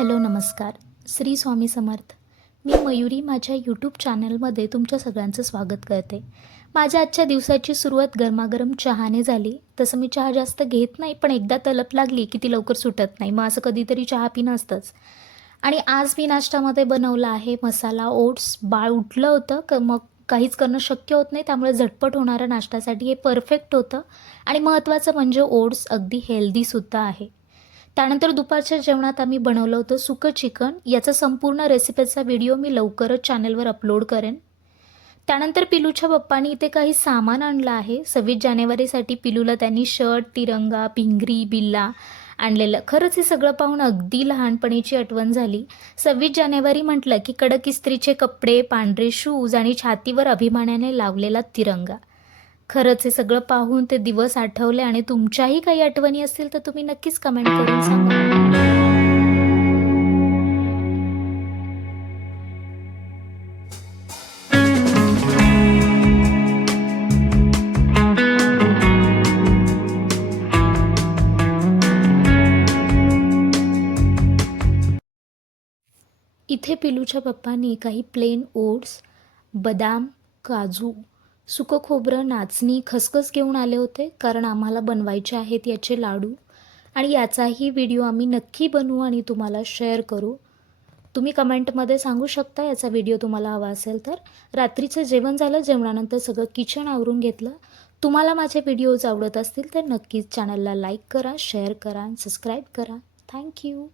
Hello नमस्कार. श्री स्वामी समर्थ. मी मयुरी माझ्या YouTube चॅनलमध्ये तुमच्या सगळ्यांचं स्वागत करते. माझ्या आजच्या दिवसाची सुरुवात गरमागरम चहाने झाली. तसं मी चहा जास्त घेत नाही, पण एकदा तलप लागली की ती लवकर सुटत नाही. मग असं कधीतरी चहा पिणं असतंच. आणि आज मी नाश्त्यामध्ये बनवला आहे मसाला ओट्स. बाळ उठलं होतं मग काहीच करणं शक्य होत नाही, त्यामुळे झटपट होणाऱ्या नाश्त्यासाठी हे परफेक्ट होतं. आणि महत्त्वाचं म्हणजे ओट्स अगदी हेल्दीसुद्धा आहे. त्यानंतर दुपारच्या जेवणात आम्ही बनवलं होतं सुकं चिकन. याचा संपूर्ण रेसिपीचा व्हिडिओ मी लवकरच चॅनलवर अपलोड करेन. त्यानंतर पिलूच्या पप्पांनी इथे काही सामान आणलं आहे. 26 जानेवारीसाठी पिलूला त्यांनी शर्ट, तिरंगा, भिंगरी, बिल्ला आणलेलं. खरंच हे सगळं पाहून अगदी लहानपणीची आठवण झाली. 26 जानेवारी म्हटलं की कडक इस्त्रीचे कपडे, पांढरे शूज आणि छातीवर अभिमानाने लावलेला तिरंगा. खरंच हे सगळं पाहून ते दिवस आठवले आणि तुमच्याही काही आठवणी असतील तर तुम्ही नक्कीच कमेंट करून सांगा. इथे पिलूच्या पप्पांनी काही प्लेन ओट्स, बदाम, काजू, सुकं खोबरं, नाचणी, खसखस घेऊन आले होते, कारण आम्हाला बनवायचे आहेत याचे लाडू. आणि याचाही व्हिडिओ आम्ही नक्की बनवू आणि तुम्हाला शेअर करू. तुम्ही कमेंटमध्ये सांगू शकता याचा व्हिडिओ तुम्हाला हवा असेल तर. रात्रीचं जेवण झालं, जेवणानंतर सगळं किचन आवरून घेतलं. तुम्हाला माझे व्हिडिओज आवडत असतील तर नक्कीच चॅनलला लाईक करा, शेअर करा, सबस्क्राईब करा. थँक्यू.